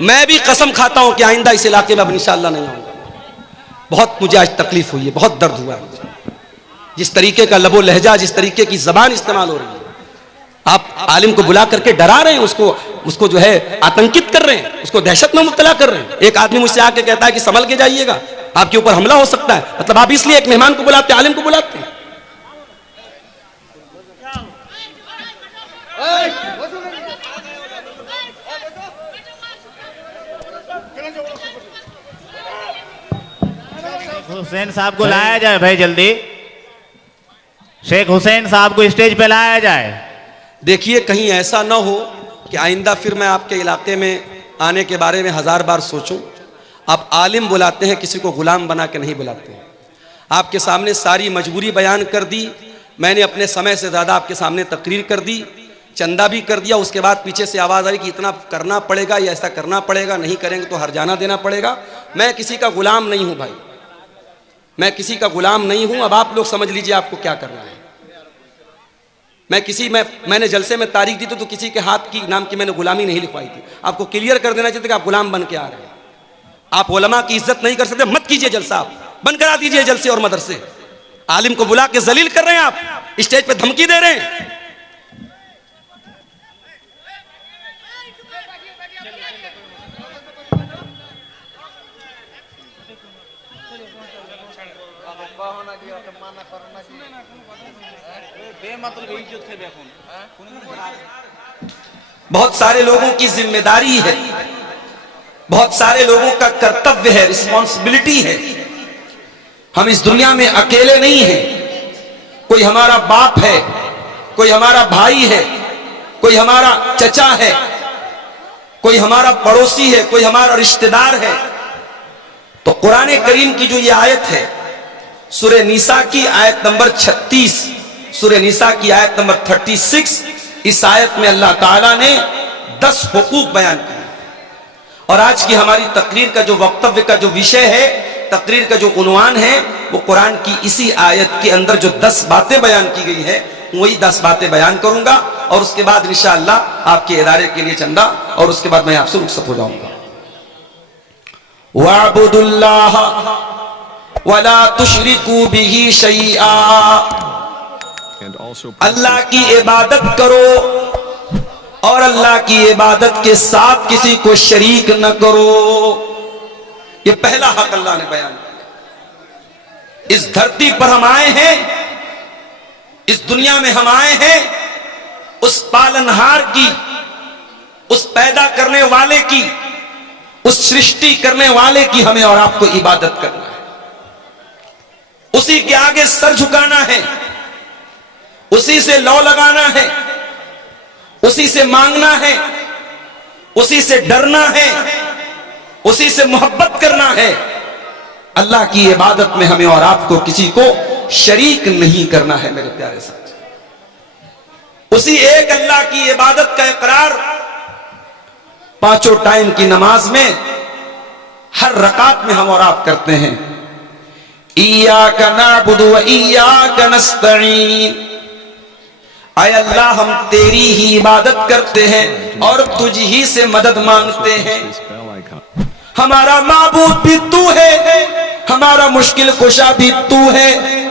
मैं भी कसम खाता हूं कि आइंदा इस इलाके में अब इंशाअल्लाह नहीं आऊंगा। बहुत मुझे आज तकलीफ हुई है, बहुत दर्द हुआ है मुझे, जिस तरीके का लबो लहजा, जिस तरीके की जबान इस्तेमाल हो रही है। आप आलिम को बुला करके डरा रहे हैं, उसको जो है आतंकित कर रहे हैं, उसको दहशत में मुब्तला कर रहे हैं। एक आदमी मुझसे आके कहता है कि संभल के जाइएगा, आपके ऊपर हमला हो सकता है। मतलब आप इसलिए एक मेहमान को बुलाते, आलिम को बुलाते हैं। हुसैन साहब को लाया जाए भाई, जल्दी शेख हुसैन साहब को स्टेज पे लाया जाए। देखिए कहीं ऐसा ना हो कि आइंदा फिर मैं आपके इलाके में आने के बारे में 1000 बार सोचूं। आप आलिम बुलाते हैं, किसी को गुलाम बना के नहीं बुलाते हैं। आपके सामने सारी मजबूरी बयान कर दी, मैंने अपने समय से ज़्यादा आपके सामने तकरीर कर दी, चंदा भी कर दिया। उसके बाद पीछे से आवाज़ आई कि इतना करना पड़ेगा या ऐसा करना पड़ेगा, नहीं करेंगे तो हरजाना देना पड़ेगा। मैं किसी का गुलाम नहीं हूँ भाई, मैं किसी का गुलाम नहीं हूँ। अब आप लोग समझ लीजिए आपको क्या करना है। मैंने जलसे में तारीख दी तो किसी के हाथ की नाम की मैंने गुलामी नहीं लिखवाई थी। आपको क्लियर कर देना चाहिए कि आप गुलाम बन के आ रहे हैं। आप उलमा की इज्जत नहीं कर सकते, मत कीजिए जलसा, आप बंद करा दीजिए जलसे और मदरसे। आलिम को बुला के जलील कर रहे हैं, आप स्टेज पे धमकी दे रहे हैं। बहुत सारे लोगों की जिम्मेदारी है, बहुत सारे लोगों का कर्तव्य है, रिस्पॉन्सिबिलिटी है। हम इस दुनिया में अकेले नहीं हैं। कोई हमारा बाप है, कोई हमारा भाई है, कोई हमारा चचा है, कोई हमारा पड़ोसी है, कोई हमारा रिश्तेदार है। तो कुरान करीम की जो ये आयत है, सूरह निसा की आयत नंबर 36, सूरह निसा की आयत नंबर 36, इस आयत में अल्लाह ताला ने 10 हुकूक बयान किए। और आज की हमारी तकरीर का जो वक्तव्य का जो विषय है, तकरीर का जो उन्वान है, वो कुरान की इसी आयत के अंदर जो 10 बातें बयान की गई है, वही 10 बातें बयान करूंगा। और उसके बाद इंशाअल्लाह आपके इदारे के लिए चंदा, और उसके बाद मैं आपसे रुखसत हो जाऊंगा। वअबुदुल्लाह वला तुशरिकू बिही शैआ, अल्लाह की इबादत करो और अल्लाह की इबादत के साथ किसी को शरीक न करो। ये पहला हक अल्लाह ने बयान किया। इस धरती पर हम आए हैं, इस दुनिया में हम आए हैं, उस पालनहार की, उस पैदा करने वाले की, उस सृष्टि करने वाले की हमें और आपको इबादत करना है। उसी के आगे सर झुकाना है, उसी से लौ लगाना है, उसी से मांगना है, उसी से डरना है, उसी से मोहब्बत करना है। अल्लाह की इबादत में हमें और आपको किसी को शरीक नहीं करना है मेरे प्यारे साथ। उसी एक अल्लाह की इबादत का इकरार पांचों टाइम की नमाज में हर रकात में हम और आप करते हैं। इय्याका नअबुदु व इय्याका नस्तईन, आय अल्लाह हम तेरी ही इबादत करते हैं और तुझ ही से मदद मांगते हैं। हमारा माबूद भी तू है, हमारा मुश्किल कुशा भी तू है,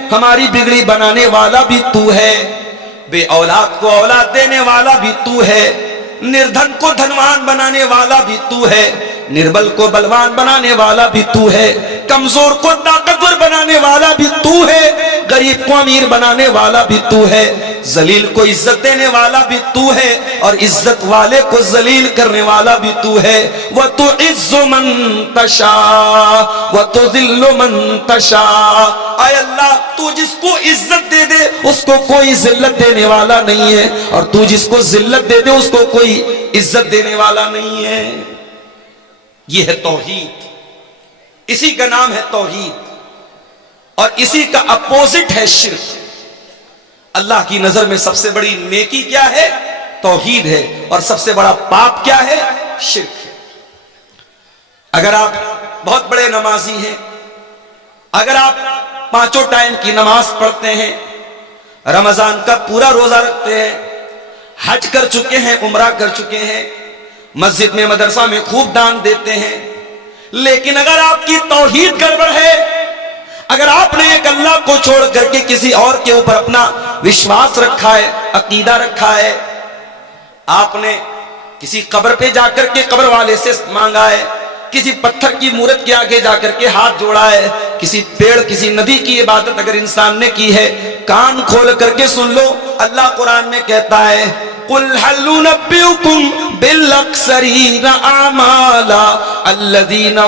हमारी बिगड़ी बनाने वाला भी तू है, बे औलाद को औलाद देने वाला भी तू है, निर्धन को धनवान बनाने वाला भी तू है, निर्बल को बलवान बनाने वाला भी तू है, कमजोर को ताकतवर बनाने वाला भी तू है, गरीब को अमीर बनाने वाला भी तू है, जलील को इज्जत देने वाला भी तू है और इज्जत वाले को जलील करने वाला भी तू है। व तो इज्जु मन तशा व तो दिल्लु मन तशा, आय अल्लाह तू जिसको इज्जत दे दे उसको कोई जिल्लत देने वाला नहीं है, और तू जिसको जिल्लत दे दे उसको कोई इज्जत देने वाला नहीं है। यह है तौहीद, इसी का नाम है तौहीद, और इसी का अपोजिट है शिर्क। अल्लाह की नजर में सबसे बड़ी नेकी क्या है? तौहीद है, और सबसे बड़ा पाप क्या है? शिर्क है। अगर आप बहुत बड़े नमाजी हैं, अगर आप पांचों टाइम की नमाज पढ़ते हैं, रमजान का पूरा रोजा रखते हैं, हज कर चुके हैं, उम्रा कर चुके हैं, मस्जिद में मदरसा में खूब दान देते हैं, लेकिन अगर आपकी तौहीद गड़बड़ है, अगर आपने एक अल्लाह को छोड़ करके किसी और के ऊपर अपना विश्वास रखा है, अकीदा रखा है, आपने किसी कब्र पे जाकर के कब्र वाले से मांगा है, किसी पत्थर की मूर्त के आगे जाकर के हाथ जोड़ा है, किसी पेड़ किसी नदी की इबादत अगर इंसान ने की है, कान खोल करके सुन लो, अल्लाह कुरान में कहता है कुल हल नुनब्बिउकुम बिल अक्सरीना आमाला अल्लज़ीना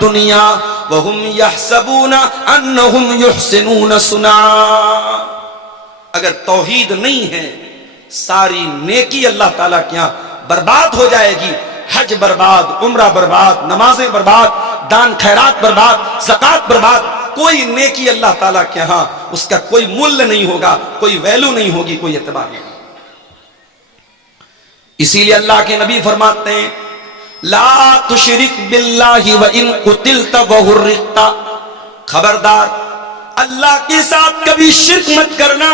दुनिया व हुम यहसबूना अन्नहुम युहसिनून सुना। अगर तौहीद नहीं है, सारी नेकी अल्लाह ताला के यहाँ बर्बाद हो जाएगी। हज बर्बाद, उम्रा बर्बाद, नमाजें बर्बाद, दान खैरात बर्बाद, ज़कात बर्बाद, कोई नेकी अल्लाह ताला के यहाँ उसका कोई मूल्य नहीं होगा, कोई वैल्यू नहीं होगी, कोई एतबार नहीं। इसीलिए अल्लाह के नबी फरमाते हैं ला तुशरिक बिल्लाहि व इन कुतिलता व हुर्रिकता, खबरदार अल्लाह के साथ कभी शिर्क मत करना।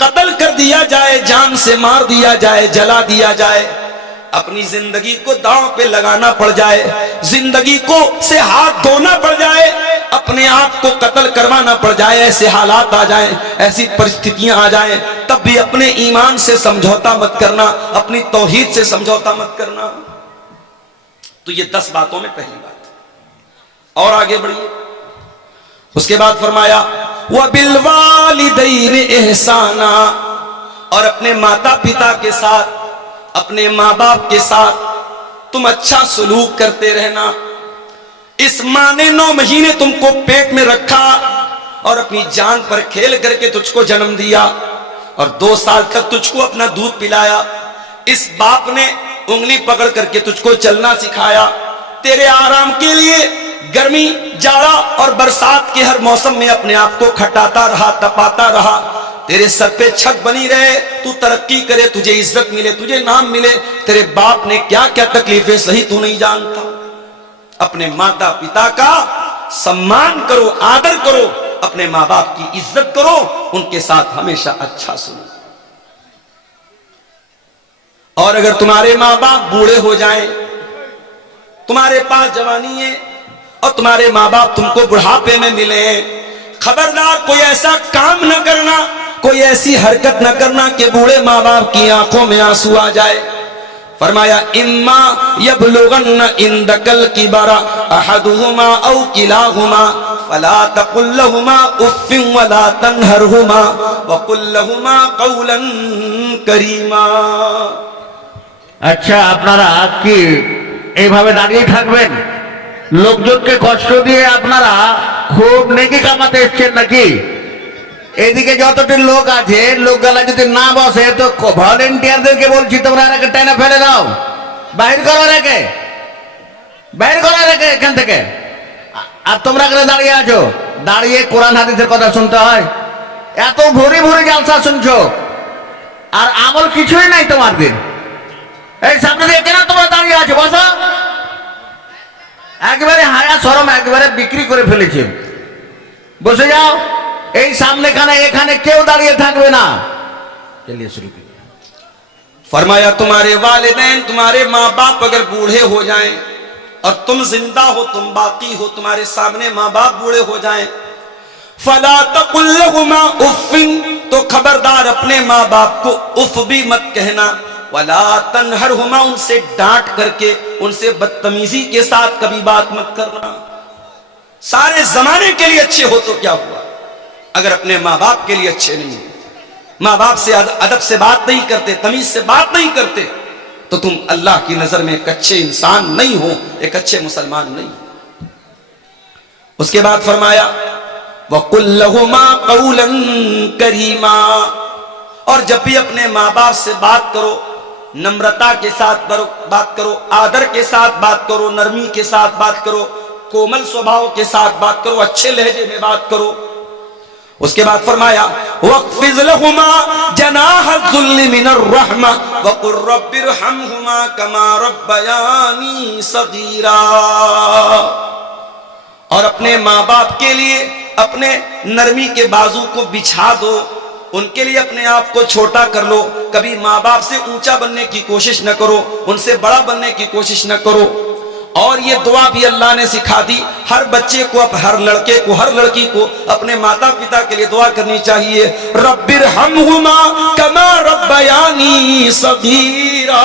कत्ल कर दिया जाए, जान से मार दिया जाए, जला दिया जाए, अपनी जिंदगी को दांव पे लगाना पड़ जाए, जिंदगी को से हाथ धोना पड़ जाए, अपने आप को कत्ल करवाना पड़ जाए, ऐसे हालात आ जाएं, ऐसी परिस्थितियां आ जाएं, तब भी अपने ईमान से समझौता मत करना, अपनी तौहीद से समझौता मत करना। तो ये 10 बातों में पहली बात। और आगे बढ़िए, उसके बाद फरमाया व बिल वालिदैन एहसाना, और अपने माता पिता के साथ, अपने माँ बाप के साथ तुम अच्छा सलूक करते रहना। इस माँ ने 9 महीने तुमको पेट में रखा और अपनी जान पर खेल करके तुझको जन्म दिया और 2 साल तक तुझको अपना दूध पिलाया। इस बाप ने उंगली पकड़ करके तुझको चलना सिखाया। तेरे आराम के लिए गर्मी, जाड़ा और बरसात के हर मौसम में अपने आप को खटाता रहा, तपाता रहा। तेरे सर पे छत बनी रहे, तू तरक्की करे, तुझे इज्जत मिले, तुझे नाम मिले। तेरे बाप ने क्या क्या तकलीफें सही तू नहीं जानता। अपने माता पिता का सम्मान करो, आदर करो, अपने माँ बाप की इज्जत करो, उनके साथ हमेशा अच्छा सुनो। और अगर तुम्हारे माँ बाप बूढ़े हो जाएं, तुम्हारे पास जवानी है और तुम्हारे माँ बाप तुमको बुढ़ापे में मिले, खबरदार कोई ऐसा काम न करना, कोई ऐसी हरकत न करना कि बूढ़े माँ बाप की आंखों में आंसू आ जाए। फरमाया इम्मा यबलुगन्न इंदकल किबरा अहदुहुमा औ किलाहुमा फला तकुल लहुमा उफ्फिन वला तनहरहुमा वकुल लहुमा कौलन करीमा। अच्छा, আপনারা কি এইভাবে দাঁড়িয়ে থাকবেন? লোকজনকে কষ্ট দিয়ে আপনারা খুব নেকি কামাতে এসেছেন নাকি? এদিকে যতটি লোক আছে, লোকগুলা যদি না বসে তো ভলেন্টিয়ারদেরকে বলছি তোমরা এটাকে টেনে ফেলে দাও, বাইর করো রেখে, বাইর করো রেখে এখান থেকে। আর তোমরা এখানে দাঁড়িয়ে আছো, দাঁড়িয়ে কোরআন হাদিসের কথা শুনতে হয়। এত ভরি ভরি জালসা শুনছো আর আমল কিছুই নাই তোমাদের। এই সামনে দিয়ে কেন তোমরা দাঁড়িয়ে আছো? বসো। একবারে হায়া শরম একবারে বিক্রি করে ফেলেছে। বসে যাও। এই সামনে খানে এখানে কেউ দাঁড়িয়ে থাকবে না। চলিए शुरू करिए। फरमाया तुम्हारे वालिदैन, तुम्हारे माँ बाप अगर बूढ़े हो जाएं और तुम जिंदा हो, तुम बाकी हो, तुम्हारे सामने माँ बाप बूढ़े हो जाएं, फला तकुल लहुमा उफ्फिन, तो खबरदार अपने माँ बाप को उफ भी मत कहना, वला तनहरहुमा, उनसे डांट करके, उनसे बदतमीजी के साथ कभी बात मत करना। सारे जमाने के लिए अच्छे हो तो क्या हुआ, अगर अपने माँ बाप के लिए अच्छे नहीं हो, माँ बाप से अदब से बात नहीं करते, तमीज से बात नहीं करते, तो तुम अल्लाह की नजर में एक अच्छे इंसान नहीं हो, एक अच्छे मुसलमान नहीं हो। उसके बाद फरमाया वकुल लहुमा कौलन करीमा, और जब भी अपने माँ बाप से बात करो, नम्रता के साथ बात करो, आदर के साथ बात करो, नरमी के साथ बात करो, कोमल स्वभाव के साथ बात करो, अच्छे लहजे में बात करो। उसके बाद फरमाया वक़्फ़िज़ लहुमा जनाह ज़ुल्लि मिनर रहमा वक़ुल रब्बिरहमहुमा कमा रब्बयानी सगीरा, और अपने माँ बाप के लिए अपने नरमी के बाजू को बिछा दो, उनके लिए अपने आप को छोटा कर लो। कभी माँ बाप से ऊंचा बनने की कोशिश न करो, उनसे बड़ा बनने की कोशिश न करो। और ये दुआ भी अल्लाह ने सिखा दी, हर बच्चे को, हर लड़के को, हर लड़की को अपने माता पिता के लिए दुआ करनी चाहिए। रब्बिरहमहुमा कमा रब्बयानी सगीरा।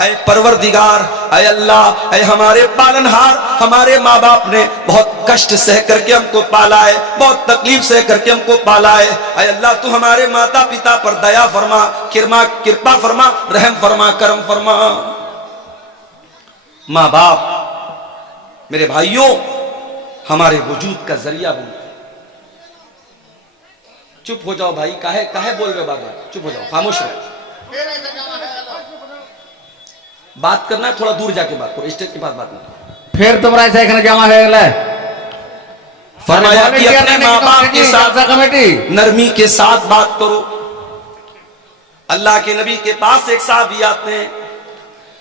ऐ परवरदिगार, ऐ अल्लाह, ऐ हमारे पालनहार, हमारे माँ बाप ने बहुत कष्ट सह करके हमको पाला है, बहुत तकलीफ सह करके हमको पाला है। ऐ अल्लाह, तू हमारे माता पिता पर दया फरमा, कृपा फरमा, रहम फरमा, करम फरमा। माँ बाप मेरे भाइयों हमारे वजूद का जरिया बनते। चुप हो जाओ भाई, काहे बोल रहे हो बाबा, चुप हो जाओ, खामोश हो। बात करना है थोड़ा दूर जाके बात करो, स्टेज के पास बात नहीं। फिर तुम्हारा ऐसा एखने जमा है गला फरमाया कि अपने माँ बाप के साथ कमेटी नरमी के साथ बात करो। अल्लाह के नबी के पास एक साहबी आते हैं,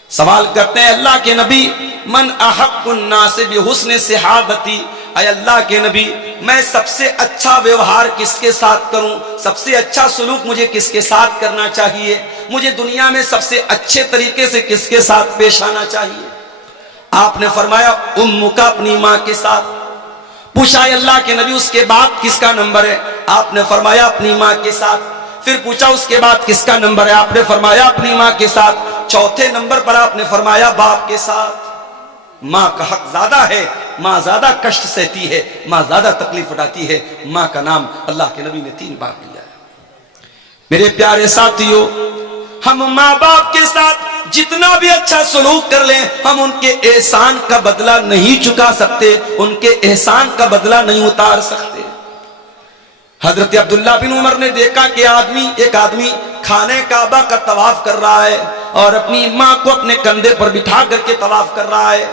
सवाल करते हैं, अल्लाह के नबी, मन अहब्बुन नास बिहुस्न सिहाबती। अय अल्लाह के नबी, मैं सबसे अच्छा व्यवहार किसके साथ करूं, सबसे अच्छा सलूक मुझे किसके साथ करना चाहिए, मुझे दुनिया में सबसे अच्छे तरीके से किसके साथ पेश आना चाहिए। आपने फरमाया उम्मुका, अपनी माँ के साथ। पूछा अल्लाह के नबी, उसके बाद किसका नंबर है? आपने फरमाया अपनी माँ के साथ। फिर पूछा उसके बाद किसका नंबर है? आपने फरमाया अपनी माँ के साथ। चौथे नंबर पर आपने फरमाया बाप के साथ। माँ का हक ज्यादा है, माँ ज्यादा कष्ट सहती है, माँ ज्यादा तकलीफ उठाती है। माँ का नाम अल्लाह के नबी ने 3 बार लिया है। मेरे प्यारे साथियों, हम माँ बाप के साथ जितना भी अच्छा सलूक कर लें, हम उनके एहसान का बदला नहीं चुका सकते, उनके एहसान का बदला नहीं उतार सकते। हजरत अब्दुल्ला बिन उमर ने देखा कि एक आदमी खाने काबा का तवाफ कर रहा है और अपनी माँ को अपने कंधे पर बिठा करके तवाफ कर रहा है।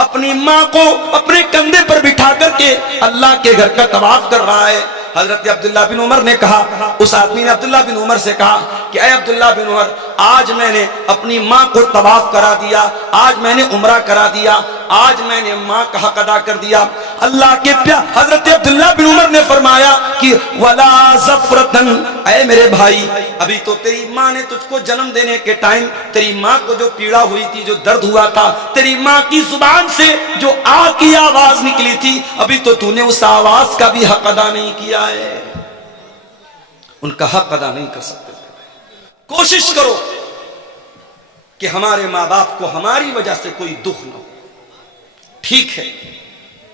अपनी माँ को अपने कंधे पर बिठा करके अल्लाह के घर का तवाफ कर रहा है। हजरत अब्दुल्ला बिन उमर ने कहा, उस आदमी ने अब्दुल्ला बिन उमर से कहा कि अय अब्दुल्ला बिन उमर, आज मैंने अपनी माँ को तवाफ करा दिया, आज मैंने उम्रा करा दिया, आज मैंने माँ का हक अदा कर दिया। अल्लाह के प्यार हजरत अब्दुल्ला बिन उमर ने फरमाया कि वला ज़फ़रतन, ऐ मेरे भाई, अभी तो तेरी माँ ने तुझको जन्म देने के टाइम तेरी माँ को जो पीड़ा हुई थी, जो दर्द हुआ था, तेरी माँ की जुबान से जो आ की आवाज निकली थी, अभी तो तूने उस आवाज का भी हक अदा नहीं किया है। उनका हक अदा नहीं कर सकते। कोशिश करो कि हमारे माँ बाप को हमारी वजह से कोई दुख ना हो। ठीक है,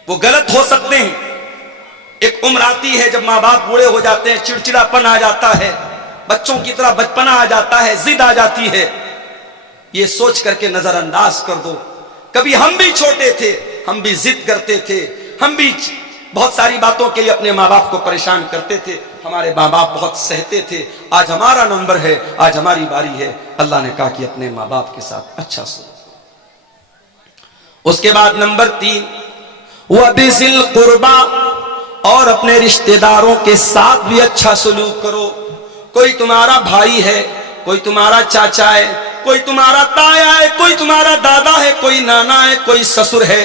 वो गलत हो सकते हैं। एक उम्र आती है जब माँ बाप बूढ़े हो जाते हैं, चिड़चिड़ापन आ जाता है, बच्चों की तरह बचपना आ जाता है, जिद आ जाती है। ये सोच करके नजरअंदाज कर दो, कभी हम भी छोटे थे, हम भी जिद करते थे, हम भी बहुत सारी बातों के लिए अपने माँ बाप को परेशान करते थे, हमारे माँ बाप बहुत सहते थे। आज हमारा नंबर है, आज हमारी बारी है। अल्लाह ने कहा कि अपने माँ बाप के साथ अच्छा सलूक। उसके बाद नंबर 3, वबिज़िल कुर्बा, और अपने रिश्तेदारों के साथ भी अच्छा सलूक करो। कोई तुम्हारा भाई है, कोई तुम्हारा चाचा है, कोई तुम्हारा ताया है, कोई तुम्हारा दादा है, कोई नाना है, कोई ससुर है।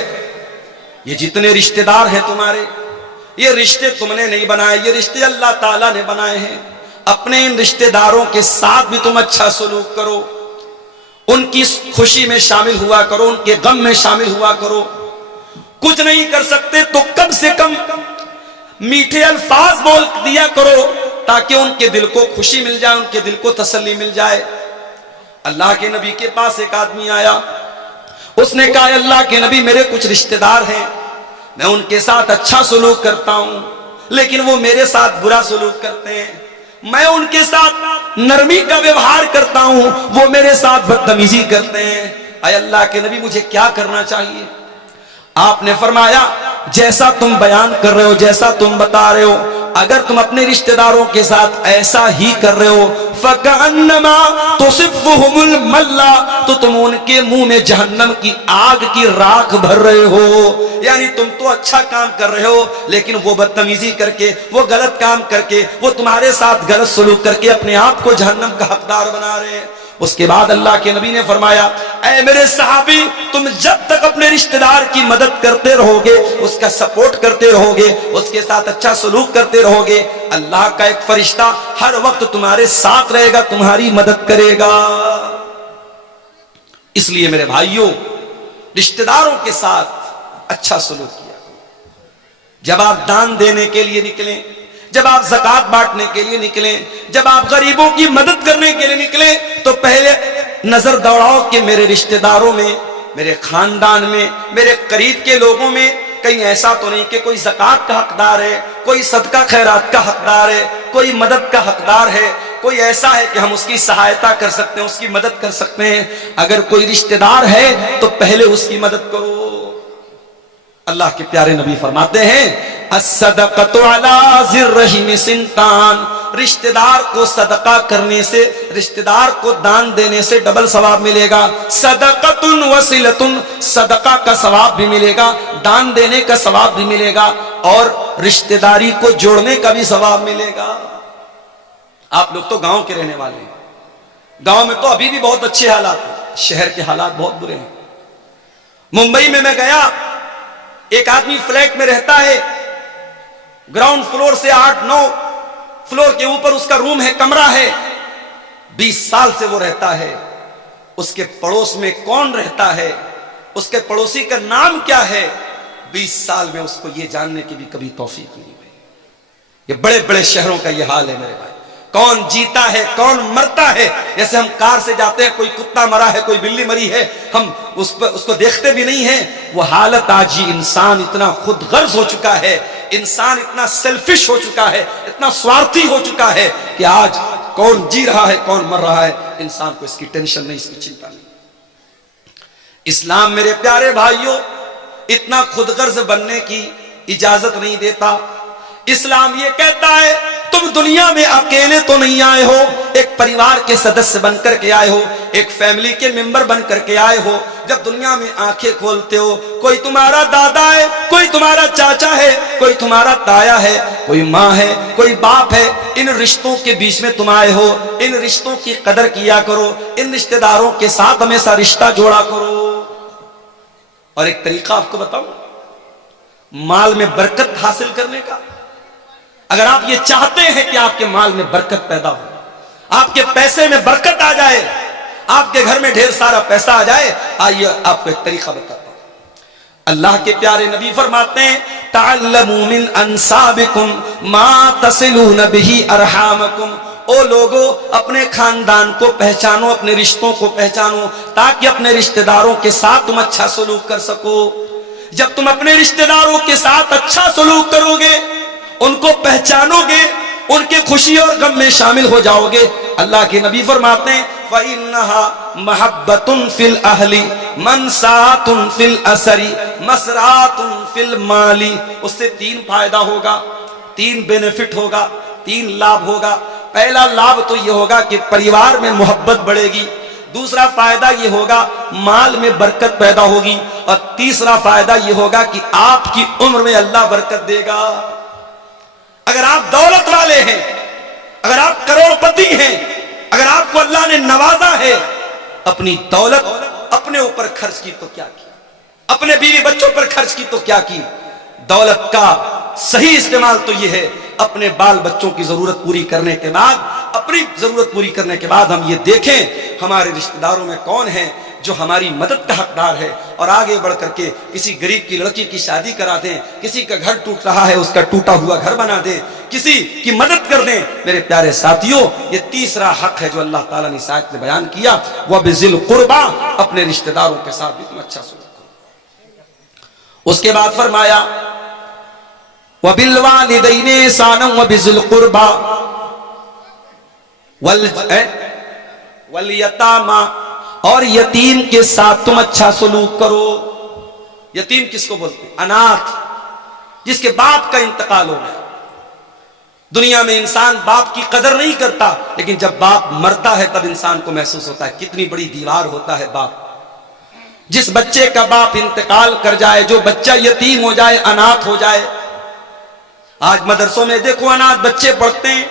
ये जितने रिश्तेदार हैं तुम्हारे, ये रिश्ते तुमने नहीं बनाए, ये रिश्ते अल्लाह ताला ने बनाए हैं। अपने इन रिश्तेदारों के साथ भी तुम अच्छा सलूक करो, उनकी खुशी में शामिल हुआ करो, उनके गम में शामिल हुआ करो। कुछ नहीं कर सकते तो कम से कम मीठे अल्फाज बोल दिया करो, ताकि उनके दिल को खुशी मिल जाए, उनके दिल को तसल्ली मिल जाए। अल्लाह के नबी के पास एक आदमी आया, उसने कहा अल्लाह के नबी, मेरे कुछ रिश्तेदार हैं, मैं उनके साथ अच्छा सलूक करता हूं, लेकिन वो मेरे साथ बुरा सलूक करते हैं। मैं उनके साथ नरमी का व्यवहार करता हूं, वो मेरे साथ बदतमीजी करते हैं। अय अल्लाह के नबी, मुझे क्या करना चाहिए? आपने फरमाया, जैसा तुम बयान कर रहे हो, जैसा तुम बता रहे हो, अगर तुम अपने रिश्तेदारों के साथ ऐसा ही कर रहे हो, फकअन्नमा तुसिफ़ुहुमुल मल्ला, तो तुम उनके मुंह में जहन्नम की आग की राख भर रहे हो। यानी तुम तो अच्छा काम कर रहे हो, लेकिन वो बदतमीजी करके, वो गलत काम करके, वो तुम्हारे साथ गलत सलूक करके अपने आप को जहन्नम का हकदार बना रहे हैं। उसके बाद अल्लाह के नबी ने फरमाया, ऐ मेरे सहाबी, तुम जब तक अपने रिश्तेदार की मदद करते रहोगे, उसका सपोर्ट करते रहोगे, उसके साथ अच्छा सलूक करते रहोगे, अल्लाह का एक फरिश्ता हर वक्त तुम्हारे साथ रहेगा, तुम्हारी मदद करेगा। इसलिए मेरे भाइयों, रिश्तेदारों के साथ अच्छा सलूक किया। जब आप दान देने के लिए निकलें, जब आप ज़कात बांटने के लिए निकलें, जब आप गरीबों की मदद करने के लिए निकलें, तो पहले नजर दौड़ाओ कि मेरे रिश्तेदारों में, मेरे खानदान में, मेरे करीब के लोगों में कहीं ऐसा तो नहीं कि कोई ज़कात का हकदार है, कोई सदका खैरात का हकदार है, कोई मदद का हकदार है, कोई ऐसा है कि हम उसकी सहायता कर सकते हैं, उसकी मदद कर सकते हैं। अगर कोई रिश्तेदार है तो पहले उसकी मदद करो। अल्लाह के प्यारे नबी फरमाते हैं, अस्सदक़तु अला ज़िर्रहिम सिंतान, रिश्तेदार को सदका करने से, रिश्तेदार को दान देने से डबल सवाब मिलेगा। सदक़तुन वसिलतुन, सदका का सवाब भी मिलेगा, दान देने का सवाब भी मिलेगा, और रिश्तेदारी को जोड़ने का भी सवाब मिलेगा। आप लोग तो गांव के रहने वाले हैं, गांव में तो अभी भी बहुत अच्छे हालात हैं, शहर के हालात बहुत बुरे हैं। मुंबई में मैं गया, एक आदमी फ्लैट में रहता है, ग्राउंड फ्लोर से 8-9 फ्लोर के ऊपर उसका रूम है, कमरा है, 20 साल से वो रहता है। उसके पड़ोस में कौन रहता है, उसके पड़ोसी का नाम क्या है, 20 साल में उसको ये जानने की भी कभी तौफीक नहीं हुई। ये बड़े बड़े शहरों का ये हाल है मेरे भाई। कौन जीता है, कौन मरता है, जैसे हम कार से जाते हैं, कोई कुत्ता मरा है, कोई बिल्ली मरी है, हम उसको देखते भी नहीं है। वो हालत आज ही, इंसान इतना खुद गर्ज हो चुका है, इंसान इतना सेल्फिश हो चुका है, इतना स्वार्थी हो चुका है कि आज कौन जी रहा है, कौन मर रहा है, इंसान को इसकी टेंशन नहीं, इसकी चिंता नहीं। इस्लाम मेरे प्यारे भाइयों इतना खुदगर्ज बनने की इजाजत नहीं देता। इस्लाम ये कहता है, तुम दुनिया में अकेले तो नहीं आए हो, एक परिवार के सदस्य बनकर के आए हो, एक फैमिली के मेंबर बनकर के आए हो। जब दुनिया में आंखें खोलते हो, कोई तुम्हारा दादा है, कोई तुम्हारा चाचा है, कोई तुम्हारा ताया है, कोई माँ है, कोई बाप है। इन रिश्तों के बीच में तुम आए हो, इन रिश्तों की कदर किया करो, इन रिश्तेदारों के साथ हमेशा रिश्ता जोड़ा करो। और एक तरीका आपको बताऊं माल में बरकत हासिल करने का। अगर आप ये चाहते हैं कि आपके माल में बरकत पैदा हो, आपके पैसे में बरकत आ जाए, आपके घर में ढेर सारा पैसा आ जाए, आइए आपको एक तरीका बताता हूं। अल्लाह के प्यारे नबी फरमाते हैं, तअल्लमू मिन अंसाबिकुम मा तसिलून बिही अरहामकुम। ओ लोगो, अपने खानदान को पहचानो, अपने रिश्तों को पहचानो, ताकि अपने रिश्तेदारों के साथ तुम अच्छा सलूक कर सको। जब तुम अपने रिश्तेदारों के साथ अच्छा सलूक करोगे, उनको पहचानोगे, उनके खुशी और गम में शामिल हो जाओगे, अल्लाह के नबी फरमाते हैं, फ़इन्नहा महब्बतुन फिल अहली मनसातुन फिल असरी मसरातुन फिल माली। उससे 3 फायदा होगा, 3 बेनिफिट होगा, 3 लाभ होगा। पहला लाभ तो यह होगा कि परिवार में मोहब्बत बढ़ेगी, दूसरा फायदा यह होगा माल में बरकत पैदा होगी, और तीसरा फायदा यह होगा कि आपकी उम्र में अल्लाह बरकत देगा। अगर आप दौलत वाले हैं, अगर आप करोड़पति हैं, अगर आपको अल्लाह ने नवाजा है, अपनी दौलत अपने ऊपर खर्च की तो क्या की, अपने बीवी बच्चों पर खर्च की तो क्या की। दौलत का सही इस्तेमाल तो यह है, अपने बाल बच्चों की जरूरत पूरी करने के बाद, अपनी जरूरत पूरी करने के बाद हम ये देखें हमारे रिश्तेदारों में कौन है जो हमारी मदद का हकदार है, और आगे बढ़ करके किसी गरीब की लड़की की शादी करा दें, किसी का घर टूट रहा है उसका टूटा हुआ घर बना दें, किसी की मदद कर दें। मेरे प्यारे साथियों, ये तीसरा हक है जो अल्लाह ताला ने इस आयत में बयान किया, वह बिज़िल कुर्बा, अपने रिश्तेदारों के साथ भी तुम अच्छा सलूक करो। उसके बाद फरमाया, व बिल वालिदैनि ihsanan व बिज़िल कुर्बा वल यतामा, और यतीम के साथ तुम अच्छा सलूक करो। यतीम किसको बोलते हैं? अनाथ, जिसके बाप का इंतकाल हो गया। दुनिया में इंसान बाप की कदर नहीं करता, लेकिन जब बाप मरता है तब इंसान को महसूस होता है कितनी बड़ी दीवार होता है बाप। जिस बच्चे का बाप इंतकाल कर जाए, जो बच्चा यतीम हो जाए, अनाथ हो जाए। आज मदरसों में देखो अनाथ बच्चे पढ़ते हैं,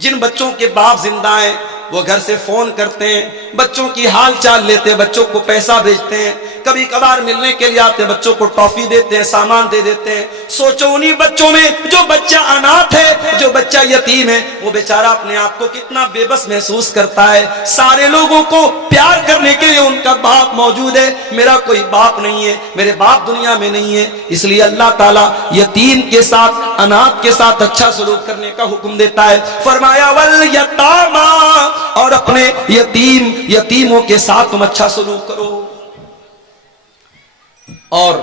जिन बच्चों के बाप जिंदा हैं, वो घर से फोन करते हैं, बच्चों की हाल चाल लेते हैं, बच्चों को पैसा भेजते हैं, कभी कभार मिलने के लिए आते हैं, बच्चों को टॉफी देते हैं, सामान दे देते हैं। सोचो उन्हीं बच्चों में जो बच्चा अनाथ है, जो बच्चा यतीम है, वो बेचारा अपने आप को कितना बेबस महसूस करता है। सारे लोगों को प्यार करने के लिए उनका बाप मौजूद है, मेरा कोई बाप नहीं है, मेरे बाप दुनिया में नहीं है। इसलिए अल्लाह ताला यतीम के साथ, अनाथ के साथ अच्छा सलूक करने का हुक्म देता है। फरमाया वल यतामा, और अपने यतीमों के साथ तुम अच्छा सलूक करो। और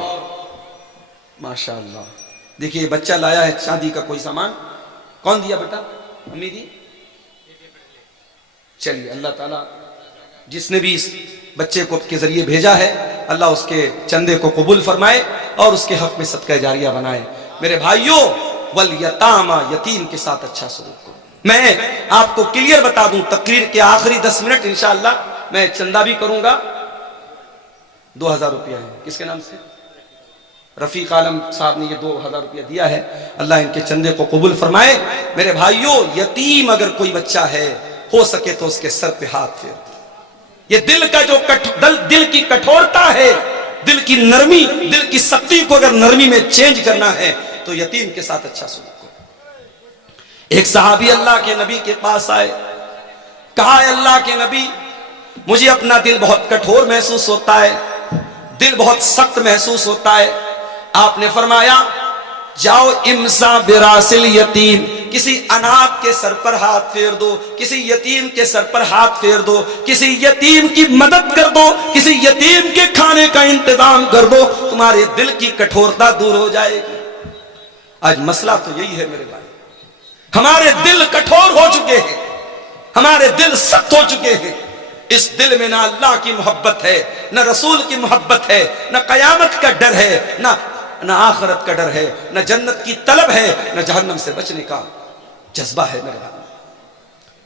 माशाअल्लाह देखिए, बच्चा लाया है शादी का कोई सामान, कौन दिया बेटा? अम्मी दी। चलिए, अल्लाह ताला जिसने भी इस बच्चे को के जरिए भेजा है, अल्लाह उसके चंदे को कबूल फरमाए और उसके हक में सदका जारिया बनाए। मेरे भाइयों, वल यतामा, यतीम के साथ अच्छा सलूक करो। मैं आपको क्लियर बता दूं, तकरीर के आखिरी 10 मिनट इंशाअल्लाह मैं चंदा भी करूंगा। 2000 रुपया है, किसके नाम से? रफीक आलम साहब ने ये 2000 रुपया दिया है, अल्लाह इनके चंदे को कबूल फरमाए। मेरे भाइयों, यतीम अगर कोई बच्चा है, हो सके तो उसके सर पे हाथ फेर दो। ये दिल का जो दिल की कठोरता है, दिल की नरमी, दिल की सख्ती को अगर नरमी में चेंज करना है तो यतीम के साथ अच्छा सलूक करो। एक सहाबी अल्लाह के नबी के पास आए, कहा अल्लाह के नबी, मुझे अपना दिल बहुत कठोर महसूस होता है, दिल बहुत सख्त महसूस होता है। आपने फरमाया, जाओ इमसा बिरासिल यतीम, किसी अनाथ के सर पर हाथ फेर दो, किसी यतीम के सर पर हाथ फेर दो, किसी यतीम की मदद कर दो, किसी यतीम के खाने का इंतजाम कर दो, तुम्हारे दिल की कठोरता दूर हो जाएगी। आज मसला तो यही है मेरे भाई, हमारे दिल कठोर हो चुके हैं, हमारे दिल सख्त हो चुके हैं। इस दिल में ना अल्लाह की मोहब्बत है, ना रसूल की मोहब्बत है, ना कयामत का डर है, ना आखिरत का डर है, ना जन्नत की तलब है, ना जहन्नम से बचने का जज्बा है मेरे भाई।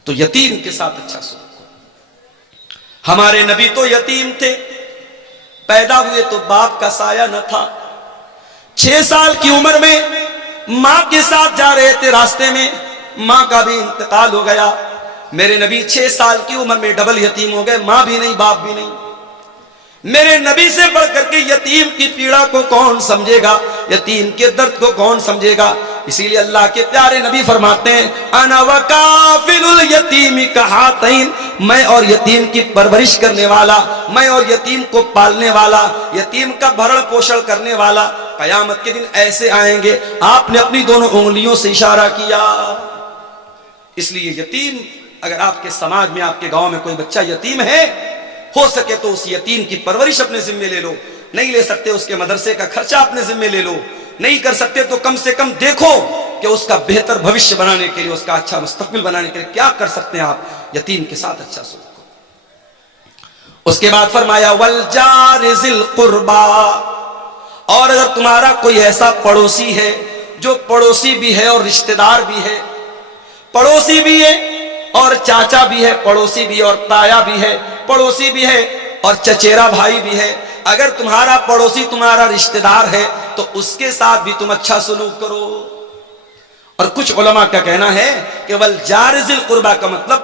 तो यतीम के साथ अच्छा सलूक। हमारे नबी तो यतीम थे, पैदा हुए तो बाप का साया न था। 6 साल की उम्र में मां के साथ जा रहे थे, रास्ते में मां का भी इंतकाल हो गया। मेरे नबी 6 साल की उम्र में डबल यतीम हो गए, मां भी नहीं, बाप भी नहीं। मेरे नबी से बढ़कर के यतीम की पीड़ा को कौन समझेगा, यतीम के दर्द को कौन समझेगा। इसीलिए अल्लाह के प्यारे नबी फरमाते हैं, अना वकाफिलुल यतीम कहातैन, मैं और यतीम की परवरिश करने वाला, मैं और यतीम को पालने वाला, यतीम का भरण पोषण करने वाला। कयामत के दिन ऐसे आएंगे। आपने अपनी दोनों उंगलियों से इशारा किया। इसलिए यतीम, अगर आपके समाज में, आपके गांव में कोई बच्चा यतीम है, हो सके तो उस यतीम की परवरिश अपने जिम्मे ले लो। नहीं ले सकते, उसके मदरसे का खर्चा अपने जिम्मे ले लो। नहीं कर सकते तो कम से कम देखो कि उसका बेहतर भविष्य बनाने के लिए, उसका अच्छा मुस्तकबिल बनाने के लिए क्या कर सकते हैं आप। यतीम के साथ अच्छा सलूक करो। उसके बाद फरमाया वल जार ज़िल कुर्बा, और अगर तुम्हारा कोई ऐसा पड़ोसी है जो पड़ोसी भी है और रिश्तेदार भी है, पड़ोसी भी है और चाचा भी है, पड़ोसी भी और ताया भी है, पड़ोसी भी है और चचेरा भाई भी है, अगर तुम्हारा पड़ोसी तुम्हारा रिश्तेदार है तो उसके साथ भी तुम अच्छा सलूक करो। और कुछ उलमा का कहना है कि वल जार ज़िल कुर्बा का मतलब